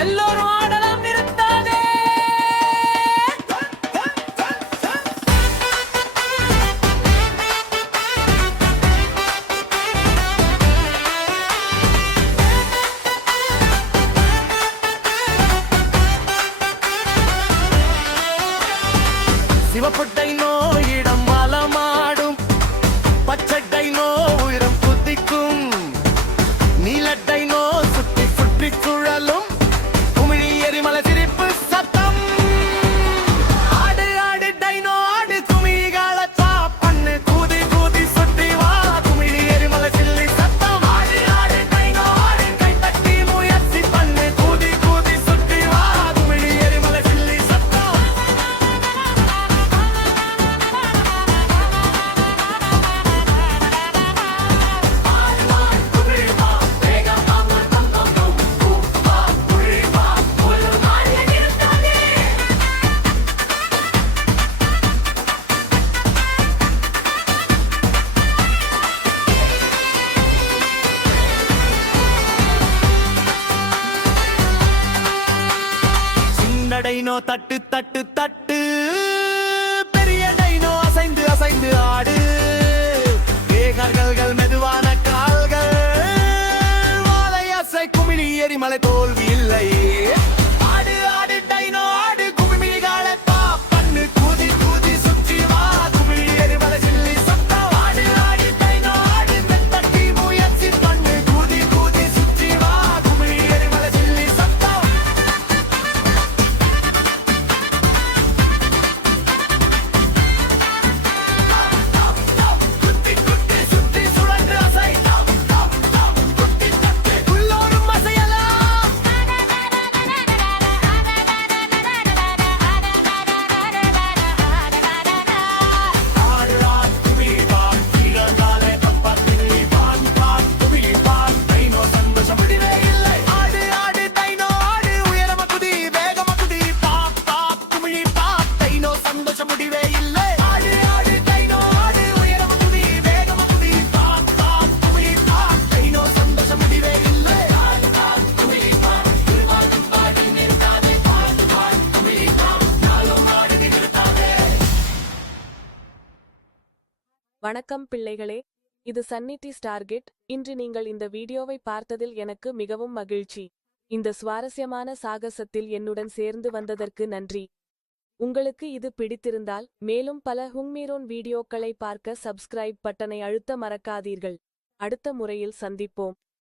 எல்லோரும் ஆடலாம் நிறுத்தாதே. சிவப்புட்டை நோயிடம் வளமாடும், பச்சட்டை நோ உயரம் குதிக்கும், நீலட்டை நோ சுற்றி சுற்றி சுழலும், குமிழி எரிமலை சிரிப்பு சத்தம். ஆடு ஆடு டைனோ ஆடு, குமிழிகளத்தா பண்ணு, கூதி கூதி சுற்றி வா, குமிழி எரிமலை சில்லி சத்தம். ஆடு ஆடு டைனோ ஆடு, கை தட்டி முயற்சி பண்ணு, கூதி கூதி சுற்றி வா, குமிழி எரிமலை சில்லி சத்தம். சின்ன டைனோ தட்டு தட்டு தட்டு, பெரிய டைனோ அசைந்து அசைந்து ஆடு, வேகர்கள் மெதுவான கால்கள், வாழை அசை குமிழி எரிமலை தோல்வி இல்லை. ஆடு ஆடு டைனோ ஆடு, குமிழிகளை பா பண்ணு, கூதி கூதி சுற்றி வா, குமிழி எரிமலை சில்லி சத்தம். ஆடு ஆடு டைனோ ஆடு, மெத்தட்டி முயற்சி பண்ணு, கூதி கூதி சுற்றி வா, குமிழி எரிமலை சில்லி சத்தம். குத்தி குத்தி சுத்தி சுழன்று அசை, குத்தி தட்டு உள்ளோரும் அசையலாம். ஆடு ஆடு குமிழி பான், கீழங்காலே பம்பா கிள்ளி பான் பான், குமிழி பான், டைனோ சந்தோஷம் விடவே இல்லை. ஆடு ஆடு டைனோ ஆடு, உயரமா குதி வேகமா குதி, பாப் பாப் குமிழி பாப், டைனோ சந்தோஷம் முடிவே இல்லை. ஆடு ஆடு டைனோ ஆடு, உயரமா குதி வேகமா குதி, பாப் பாப் குமிழி பாப், டைனோ சந்தோஷம் முடிவே இல்லை. ஆடு ஆடு குமிழி பாப், திருவாடும் பாடி நிறுத்தாதே, பாடு பாடு குமிழி பாப், நாளும் ஆடு நிறுத்தாதே. வணக்கம் பிள்ளைகளே, இது சன்னிட்டி ஸ்டார்கெட். இன்று நீங்கள் இந்த வீடியோவை பார்த்ததில் எனக்கு மிகவும் மகிழ்ச்சி. இந்த சுவாரஸ்யமான சாகசத்தில் என்னுடன் சேர்ந்து வந்ததற்கு நன்றி. உங்களுக்கு இது பிடித்திருந்தால் மேலும் பல ஹுங்மீரோன் வீடியோக்களை பார்க்க சப்ஸ்கிரைப் பட்டனை அழுத்த மறக்காதீர்கள். அடுத்த முறையில் சந்திப்போம்.